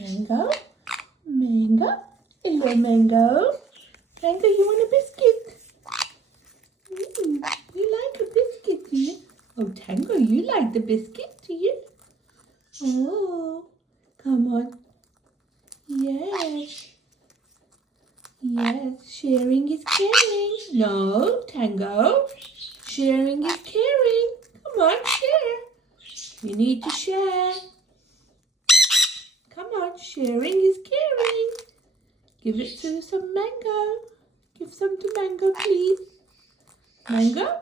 Mango? Mango? Hello, Mango. Mango, you want a biscuit? You like a biscuit, do you? Oh, Tango, you like the biscuit, do you? Oh, come on. Yes. Yes, sharing is caring. No, Tango. Sharing is caring. Come on, share. You need to share. Come on, sharing is caring. Give it to some Mango. Give some to Mango, please. Mango?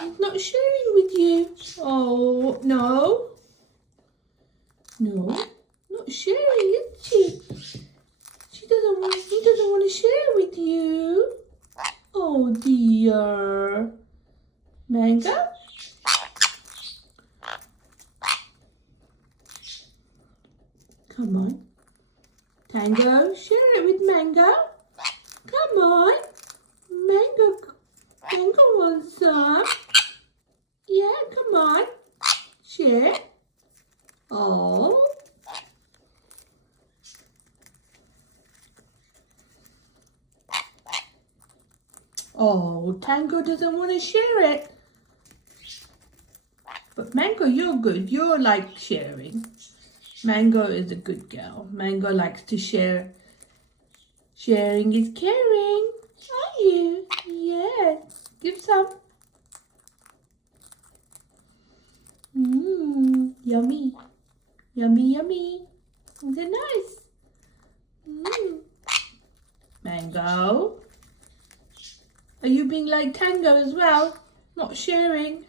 He's not sharing with you. Oh, no. No, not sharing, is she? He doesn't want to share with you. Oh dear. Mango? Come on. Tango, share it with Mango. Come on. Mango wants some. Yeah, come on. Share. Oh. Oh, Tango doesn't want to share it. But Mango, you're good. You're like sharing. Mango is a good girl. Mango likes to share. Sharing is caring. Are you? Yes. Give some. Yummy. Yummy, yummy. Is it nice? Mango. Are you being like Tango as well? Not sharing?